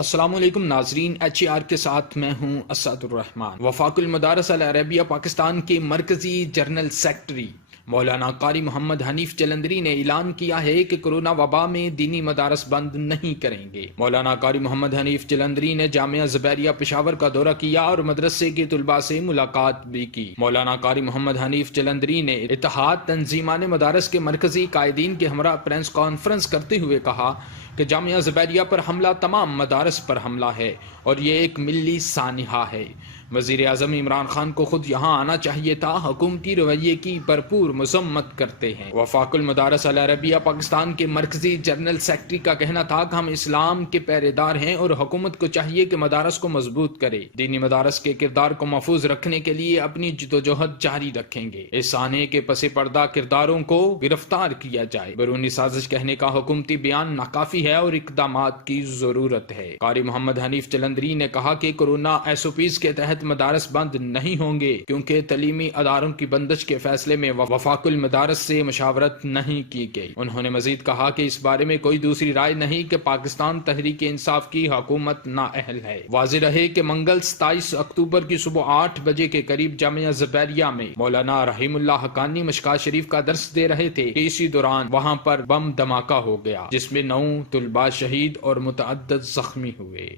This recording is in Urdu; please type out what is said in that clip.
السلام علیکم ناظرین، HAR کے ساتھ میں ہوں اسد الرحمان۔ وفاق المدارس العربیہ پاکستان کے مرکزی جنرل سیکرٹری مولانا قاری محمد حنیف جلندری نے اعلان کیا ہے کہ کورونا وبا میں دینی مدارس بند نہیں کریں گے۔ مولانا قاری محمد حنیف جلندری نے جامعہ زبیریہ پشاور کا دورہ کیا اور مدرسے کے طلباء سے ملاقات بھی کی۔ مولانا قاری محمد حنیف جلندری نے اتحاد تنظیمان مدارس کے مرکزی قائدین کے ہمراہ پریس کانفرنس کرتے ہوئے کہا کہ جامعہ زبیریہ پر حملہ تمام مدارس پر حملہ ہے اور یہ ایک ملی سانحہ ہے۔ وزیر اعظم عمران خان کو خود یہاں آنا چاہیے تھا، حکومتی رویے کی بھرپور مذمت کرتے ہیں۔ وفاق المدارس العربیہ پاکستان کے مرکزی جنرل سیکرٹری کا کہنا تھا کہ ہم اسلام کے پیرے دار ہیں اور حکومت کو چاہیے کہ مدارس کو مضبوط کرے، دینی مدارس کے کردار کو محفوظ رکھنے کے لیے اپنی جدوجہد جاری رکھیں گے، اس سانحے کے پس پردہ کرداروں کو گرفتار کیا جائے۔ بیرونی سازش کہنے کا حکومتی بیان ناکافی ہے اور اقدامات کی ضرورت ہے۔ قاری محمد حنیف جلندری نے کہا کہ کورونا SOPs کے تحت مدارس بند نہیں ہوں گے کیونکہ تعلیمی اداروں کی بندش کے فیصلے میں وفاق المدارس سے مشاورت نہیں کی گئی۔ انہوں نے مزید کہا کہ اس بارے میں کوئی دوسری رائے نہیں کہ پاکستان تحریک انصاف کی حکومت نااہل ہے۔ واضح رہے کہ منگل 27 اکتوبر کی صبح 8 بجے کے قریب جامعہ زبیریہ میں مولانا رحیم اللہ حقانی مشکات شریف کا درس دے رہے تھے کہ اسی دوران وہاں پر بم دھماکہ ہو گیا جس میں 9 طلباء شہید اور متعدد زخمی ہوئے۔